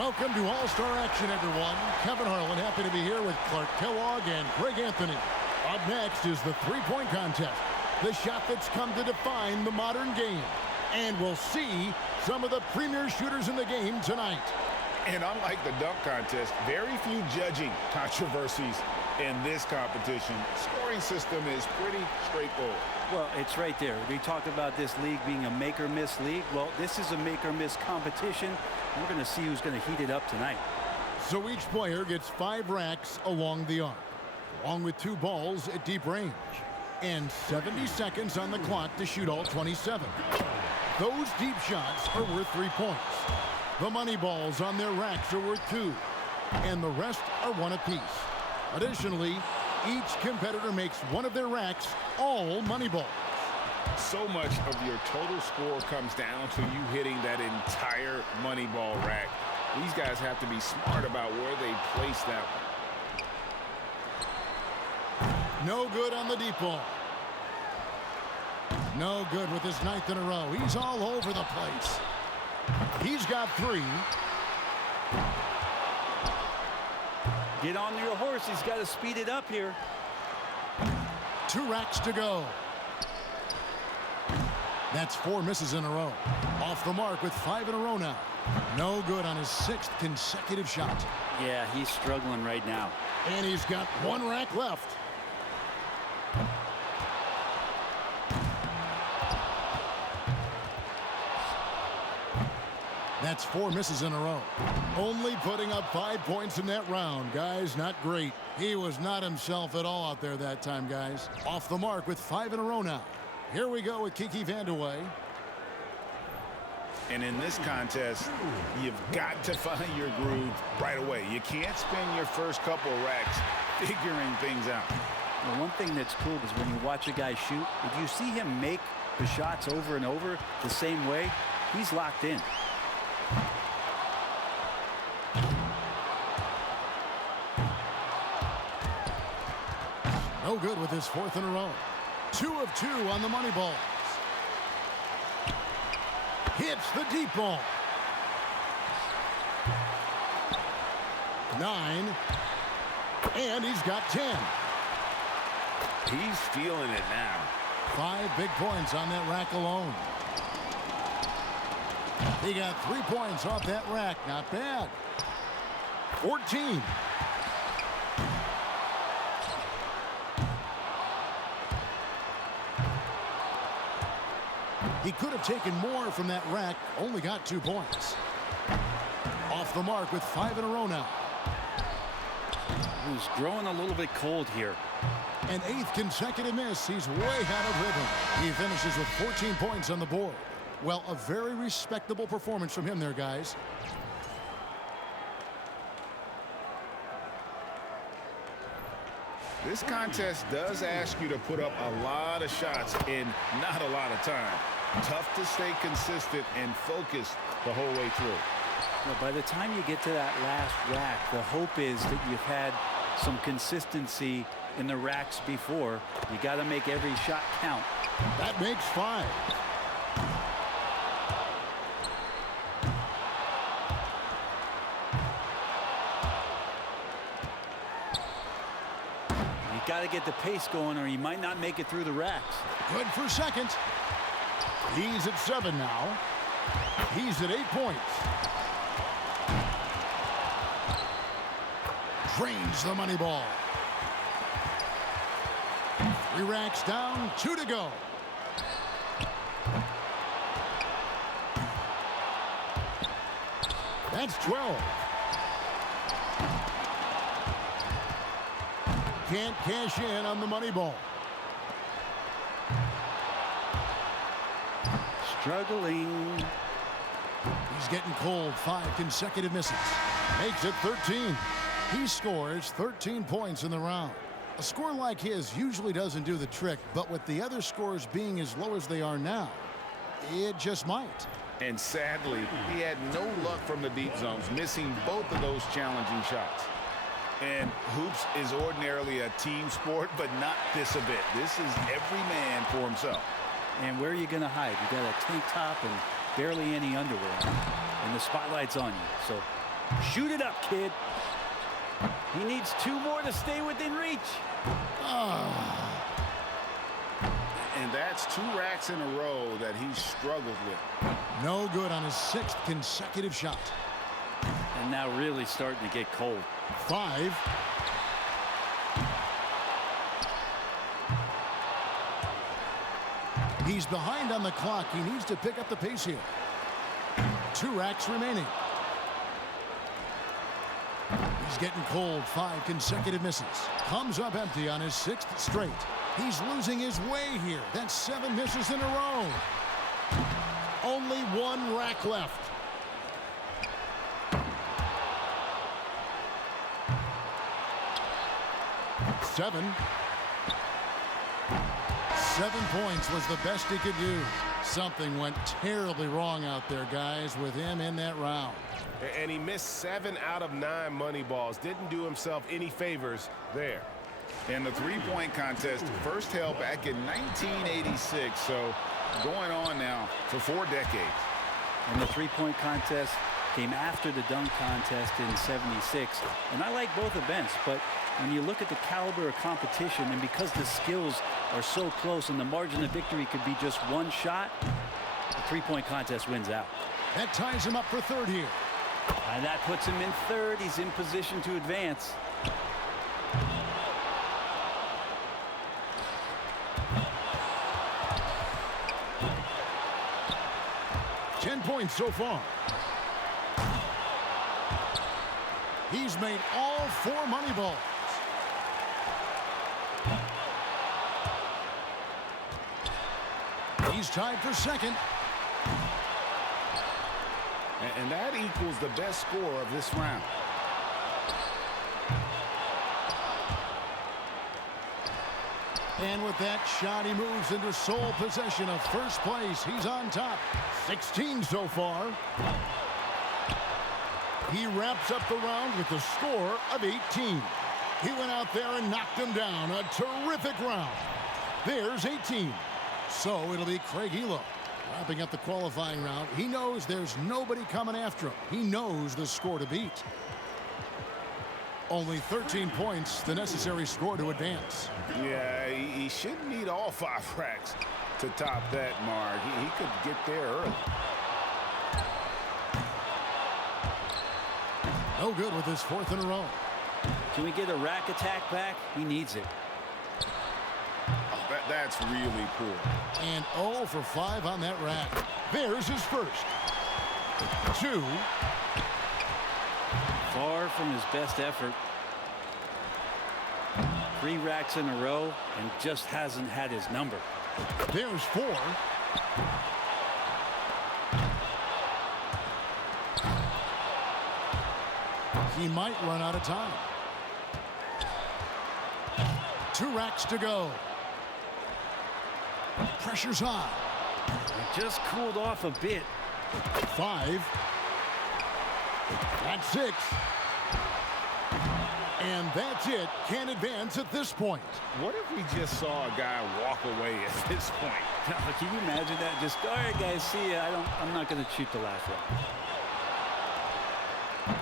Welcome to All-Star Action, everyone. Kevin Harlan, happy to be here with Clark Kellogg and Greg Anthony. Up next is the three-point contest, the shot that's come to define the modern game. And we'll see some of the premier shooters in the game tonight. And unlike the dunk contest, very few judging controversies in this competition. Scoring system is pretty straightforward. Well, it's right there. We talk about this league being a make-or-miss league. Well, this is a make-or-miss competition. We're going to see who's going to heat it up tonight. So each player gets 5 racks along the arc, along with 2 balls at deep range, and 70 seconds on the clock to shoot all 27. Those deep shots are worth 3 points. The money balls on their racks are worth 2, and the rest are 1 apiece. Additionally, each competitor makes one of their racks all money balls. So much of your total score comes down to you hitting that entire money ball rack. These guys have to be smart about where they place that one. No good on the deep ball. No good with his 9th in a row. He's all over the place. He's got 3. Get on your horse. He's got to speed it up here. 2 racks to go. That's 4 misses in a row. Off the mark with 5 in a row now. No good on his 6th consecutive shot. Yeah, he's struggling right now. And he's got 1 rack left. That's 4 misses in a row. Only putting up 5 points in that round, guys. Not great. He was not himself at all out there that time, guys. Off the mark with 5 in a row now. Here we go with Kiki Vandeweghe. And in this contest, you've got to find your groove right away. You can't spend your first couple racks figuring things out. Well, one thing that's cool is when you watch a guy shoot, if you see him make the shots over and over the same way, he's locked in. No good with his 4th in a row. 2 of 2 on the money balls. Hits the deep ball. 9. And he's got 10. He's feeling it now. 5 big points on that rack alone. He got 3 points off that rack. Not bad. 14. He could have taken more from that rack, only got 2 points. Off the mark with 5 in a row now. He's growing a little bit cold here. An 8th consecutive miss. He's way out of rhythm. He finishes with 14 points on the board. Well, a very respectable performance from him there, guys. This contest does ask you to put up a lot of shots in not a lot of time. Tough to stay consistent and focused the whole way through. Well, by the time you get to that last rack, the hope is that you've had some consistency in the racks before. You got to make every shot count. That makes 5. You got to get the pace going or you might not make it through the racks. Good for 2nd. He's at 7 now. He's at 8 points. Drains the money ball. 3 racks down, 2 to go. That's 12. Can't cash in on the money ball. Struggling. He's getting cold. 5 consecutive misses. Makes it 13. He scores 13 points in the round. A score like his usually doesn't do the trick, but with the other scores being as low as they are now, it just might. And sadly, he had no luck from the deep zones, missing both of those challenging shots. And hoops is ordinarily a team sport, but not this a bit. This is every man for himself. And where are you going to hide? You got a tank top and barely any underwear, and the spotlight's on you. So Shoot it up, kid. He needs 2 more to stay within reach. And that's 2 racks in a row that he struggled with. No good on his 6th consecutive shot. And now really starting to get cold. 5. He's behind on the clock. He needs to pick up the pace here. 2 racks remaining. He's getting cold. 5 consecutive misses. Comes up empty on his 6th straight. He's losing his way here. That's 7 misses in a row. Only 1 rack left. Seven points was the best he could do. Something went terribly wrong out there, guys, with him in that round. And he missed 7 out of 9 money balls. Didn't do himself any favors there. And the three-point contest first held back in 1986, so going on now for 4 decades. And the three-point contest came after the dunk contest in '76. And I like both events, but when you look at the caliber of competition and because the skills are so close and the margin of victory could be just 1 shot, the three-point contest wins out. That ties him up for 3rd here. And that puts him in 3rd. He's in position to advance. Points so far. He's made all 4 money balls. He's tied for 2nd. And that equals the best score of this round. And with that shot, he moves into sole possession of 1st place. He's on top. 16 so far. He wraps up the round with a score of 18. He went out there and knocked him down. A terrific round. There's 18. So it'll be Craig Elo wrapping up the qualifying round. He knows there's nobody coming after him. He knows the score to beat. Only 13 points, the necessary score to advance. Yeah, he shouldn't need all 5 racks to top that mark. He could get there early. No good with his 4th in a row. Can we get a rack attack back? He needs it. That's really poor. And 0 for 5 on that rack. There's his 1st. 2. Far from his best effort. 3 racks in a row and just hasn't had his number. There's 4. He might run out of time. 2 racks to go. Pressure's on. It just cooled off a bit. 5. That's 6. And that's it. Can't advance at this point. What if we just saw a guy walk away at this point? Can you imagine that? Just, all right, guys, see ya. I'm not going to shoot the last round.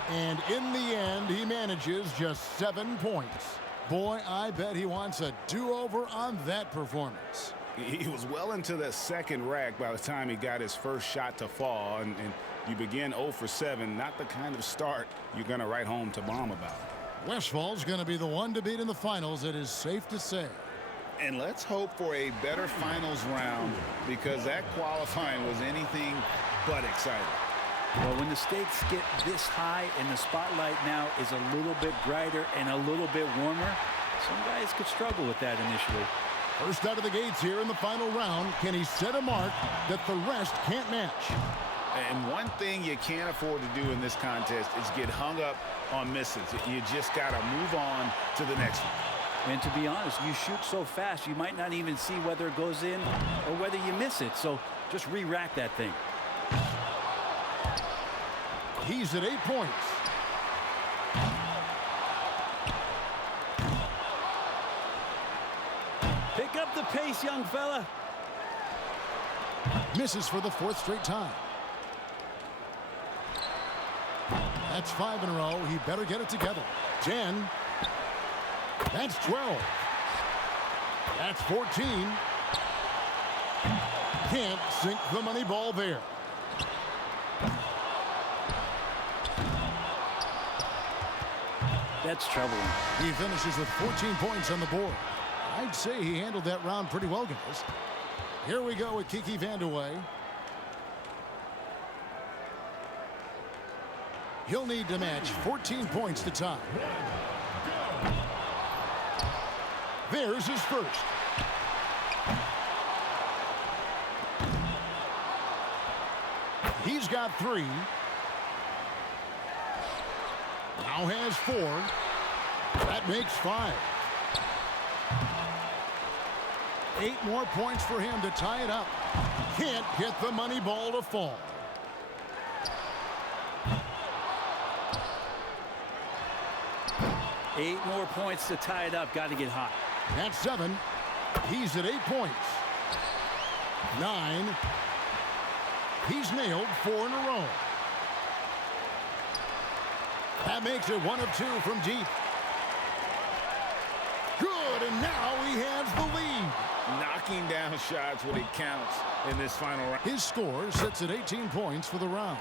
And in the end, he manages just 7 points. Boy, I bet he wants a do-over on that performance. He was well into the 2nd rack by the time he got his 1st shot to fall. And you begin 0 for 7, not the kind of start you're going to write home to Mom about. Westfall's going to be the one to beat in the finals, it is safe to say. And let's hope for a better finals round because that qualifying was anything but exciting. Well, when the stakes get this high and the spotlight now is a little bit brighter and a little bit warmer, some guys could struggle with that initially. First out of the gates here in the final round, can he set a mark that the rest can't match? And one thing you can't afford to do in this contest is get hung up on misses. You just got to move on to the next one. And to be honest, you shoot so fast, you might not even see whether it goes in or whether you miss it. So just re-rack that thing. He's at 8 points. Pick up the pace, young fella. Misses for the 4th straight time. That's 5 in a row. He better get it together. 10. That's 12. That's 14. Can't sink the money ball there. That's troubling. He finishes with 14 points on the board. I'd say he handled that round pretty well, guys. Here we go with Kiki Vandeweghe. He'll need to match 14 points to tie. There's his first. He's got 3. Now has 4. That makes 5. 8 more points for him to tie it up. Can't get the money ball to fall. Eight more points to tie it up. Got to get hot. That's 7. He's at 8 points. 9. He's nailed 4 in a row. That makes it 1 of 2 from deep. Good, and now he has the lead. Knocking down shots when it counts in this final round. His score sits at 18 points for the round.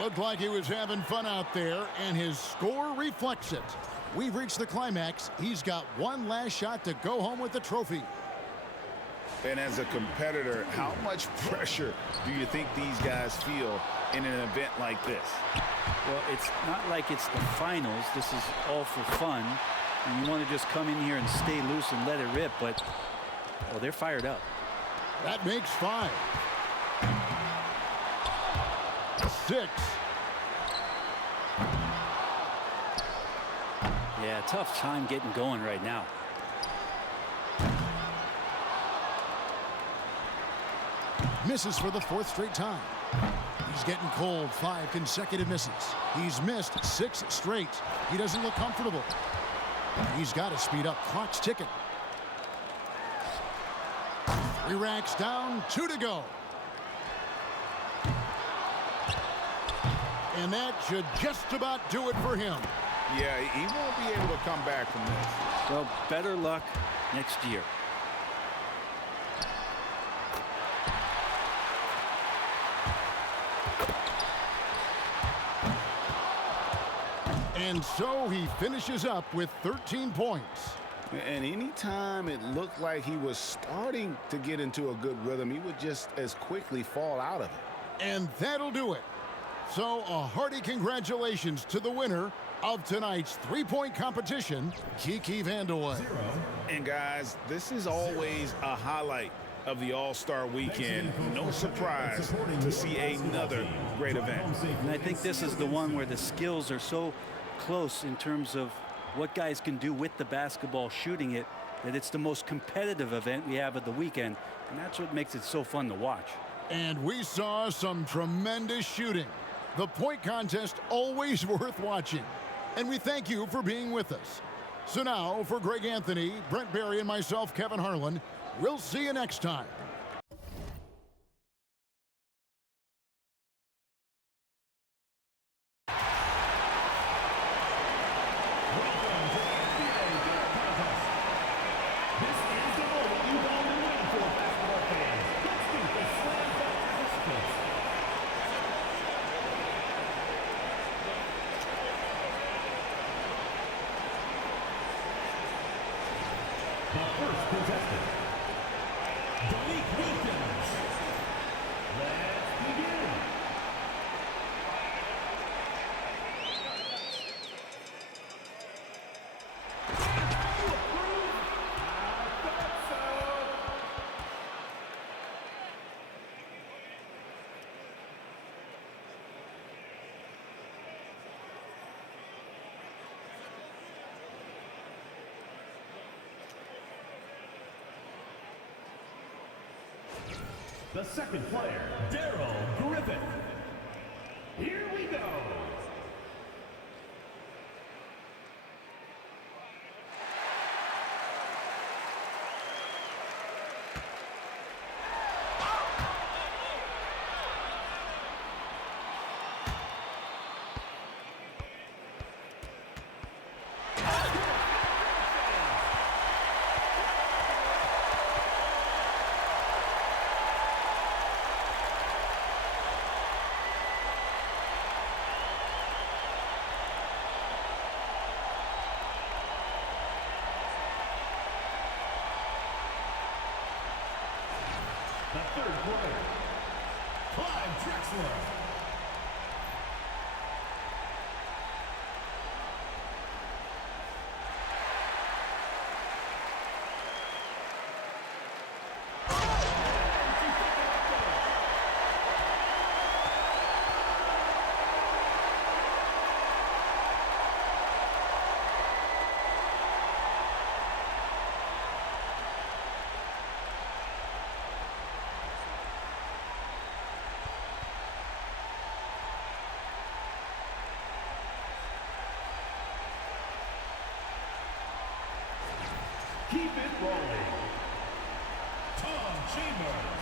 Looked like he was having fun out there, and his score reflects it. We've reached the climax. He's got one last shot to go home with the trophy. And as a competitor, how much pressure do you think these guys feel in an event like this? Well, it's not like it's the finals. This is all for fun. And you want to just come in here and stay loose and let it rip, but well, they're fired up. That makes 5. 6. Yeah, tough time getting going right now. Misses for the 4th straight time. He's getting cold. 5 consecutive misses. He's missed 6 straight. He doesn't look comfortable. He's got to speed up. Clock's ticking. 3 racks down, 2 to go. And that should just about do it for him. Yeah, he won't be able to come back from this. Well, better luck next year. And so he finishes up with 13 points. And anytime it looked like he was starting to get into a good rhythm, he would just as quickly fall out of it. And that'll do it. So a hearty congratulations to the winner of tonight's 3-point competition, Kiki Vandeweghe. And guys, this is always a highlight of the All-Star Weekend. No surprise to see another great event. And I think this is the one where the skills are so close in terms of what guys can do with the basketball shooting it, that it's the most competitive event we have of the weekend, and that's what makes it so fun to watch. And we saw some tremendous shooting. The point contest always worth watching. And we thank you for being with us. So now, for Greg Anthony, Brent Barry, and myself, Kevin Harlan, we'll see you next time. The second player, Daryl Griffith. Here we go. The third player, Clyde Drexler. Keep it rolling. Tom Chambers.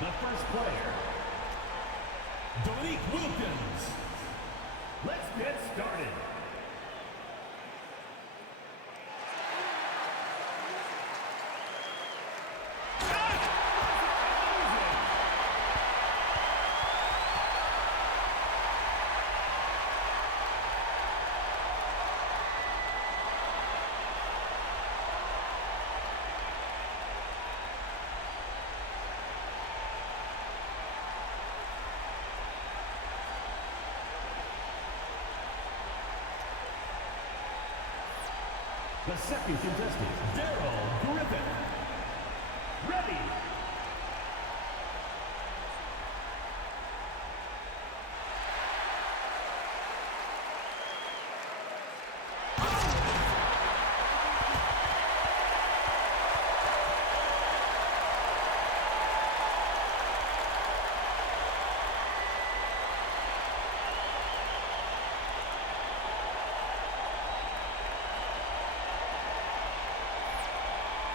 The first player, Dominique Wilkins. Let's get started. The second contestant, Daryl Griffin. Ready.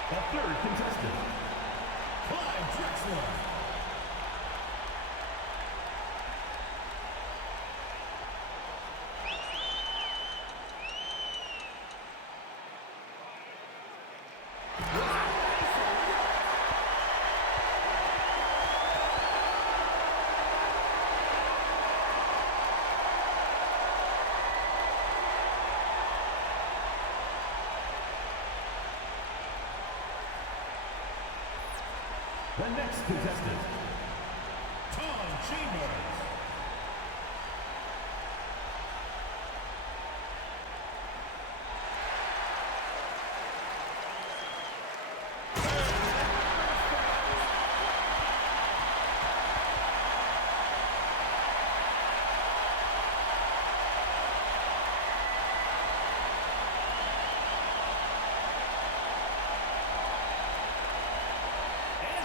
The third contestant, Clyde Drexler. The next contestant, Tom Chambers.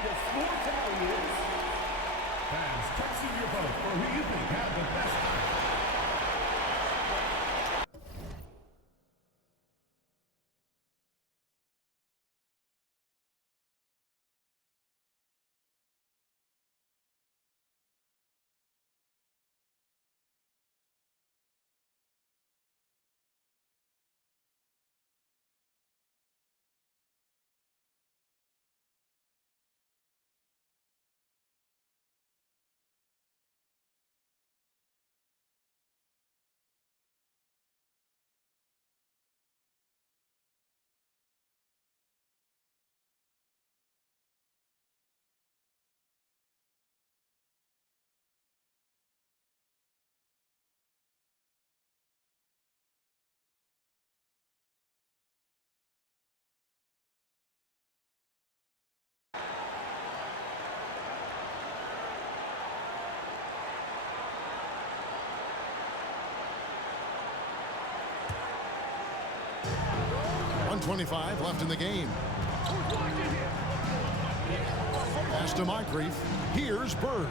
The score tally is fans texting your vote for who you think had the best time. .125 left in the game. Pass to Moncrief. Here's Bird.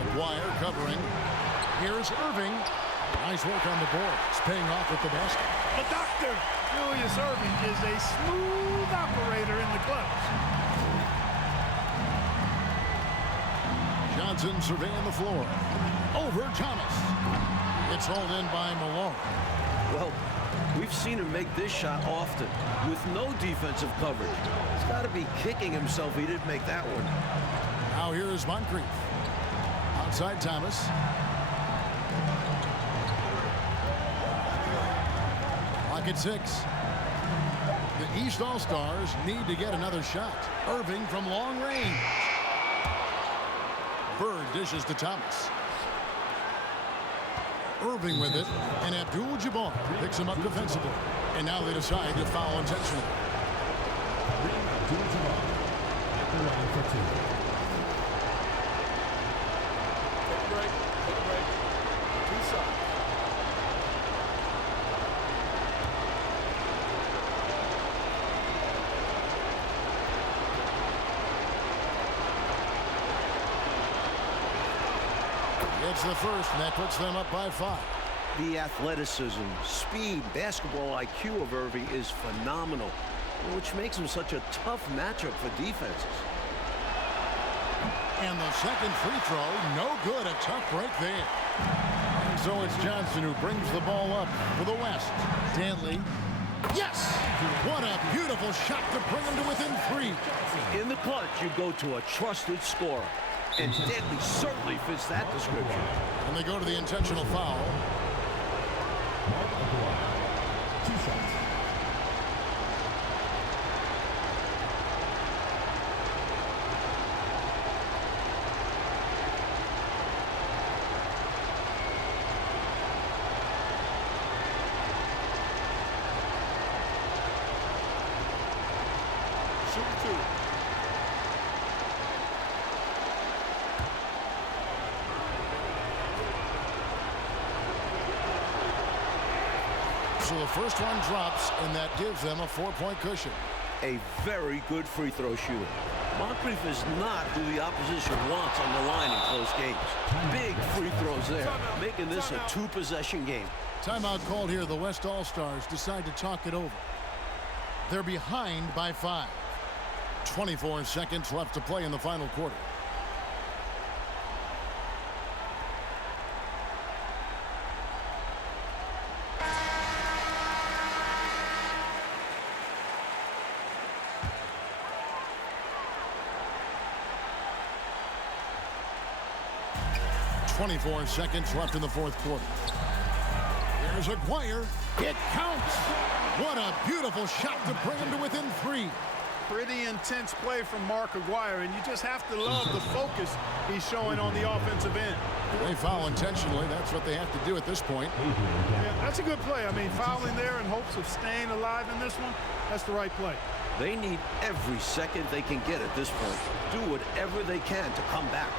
McGuire covering. Here's Irving. Nice work on the board. It's paying off with the basket. But Dr. Julius Irving is a smooth operator in the clutch. Johnson surveying the floor. Over Thomas. It's hauled in by Malone. Well, we've seen him make this shot often with no defensive coverage. He's got to be kicking himself he didn't make that one. Now here is Moncrief. Outside Thomas. Clock at 6. The East All-Stars need to get another shot. Irving from long range. Bird dishes to Thomas. Irving with it, and Abdul-Jabbar picks him up defensively. And now they decide to foul intentionally. Abdul-Jabbar at the line for 2. Take a break. Take a break. 2 shots. It's the first, and that puts them up by 5. The athleticism, speed, basketball IQ of Irving is phenomenal, which makes him such a tough matchup for defenses. And the second free throw, no good. A tough break there. And so it's Johnson who brings the ball up for the West. Danley. Yes! What a beautiful shot to bring him to within 3. In the clutch, you go to a trusted scorer. And Danley certainly fits that description. And they go to the intentional foul. Mark McGuire, 2 shots. Shoot 2. So the first one drops, and that gives them a 4-point cushion. A very good free throw shooter. Moncrief is not who the opposition wants on the line in close games. Big free throws there, making this a 2-possession game. Timeout called here. The West All-Stars decide to talk it over. They're behind by 5. 24 seconds left to play in the final quarter. .24 seconds left in the fourth quarter. Here's Aguirre. It counts. What a beautiful shot to bring him to within 3. Pretty intense play from Mark Aguirre, and you just have to love the focus he's showing on the offensive end. They foul intentionally. That's what they have to do at this point. Yeah, that's a good play. I mean, fouling there in hopes of staying alive in this one, that's the right play. They need every second they can get at this point. Do whatever they can to come back.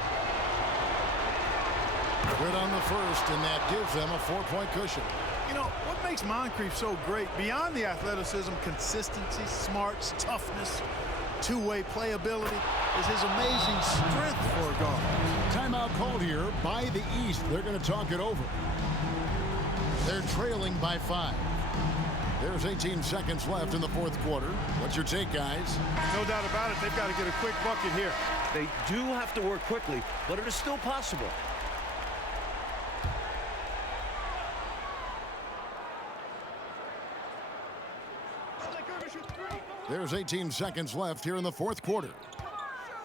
Good on the first, and that gives them a 4-point cushion. You know, what makes Moncrief so great, beyond the athleticism, consistency, smarts, toughness, two-way playability, is his amazing strength for a guard. Timeout called here by the East. They're going to talk it over. They're trailing by 5. There's 18 seconds left in the fourth quarter. What's your take, guys? No doubt about it. They've got to get a quick bucket here. They do have to work quickly, but it is still possible. There's 18 seconds left here in the fourth quarter.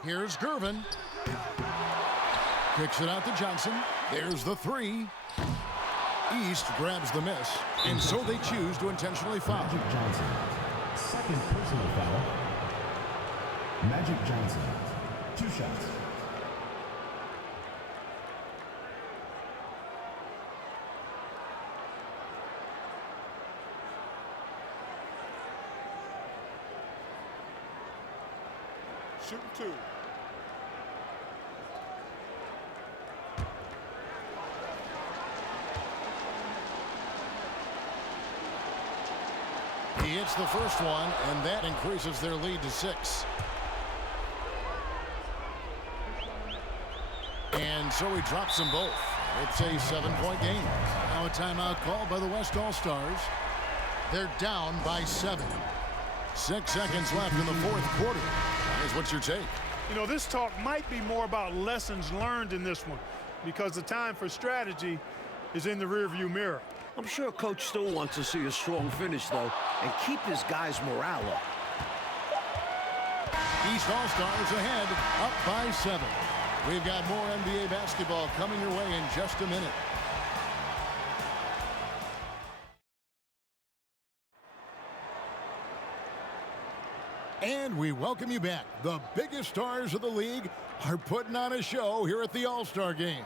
Here's Gervin. Kicks it out to Johnson. There's the 3. East grabs the miss, and so they choose to intentionally foul. Magic Johnson, second personal foul. Magic Johnson, 2 shots. Shooting 2. He hits the first one, and that increases their lead to 6. And so he drops them both. It's a 7-point game. Now a timeout called by the West All-Stars. They're down by 7. 6 seconds left in the fourth quarter. Guys, what's your take? You know, this talk might be more about lessons learned in this one because the time for strategy is in the rearview mirror. I'm sure Coach still wants to see a strong finish, though, and keep his guys' morale up. East All-Stars ahead, up by 7. We've got more NBA basketball coming your way in just a minute. And we welcome you back. The biggest stars of the league are putting on a show here at the All-Star Game.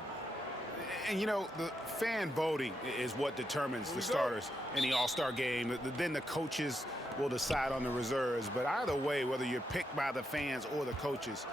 And, you know, the fan voting is what determines the starters in the All-Star Game. Then the coaches will decide on the reserves. But either way, whether you're picked by the fans or the coaches,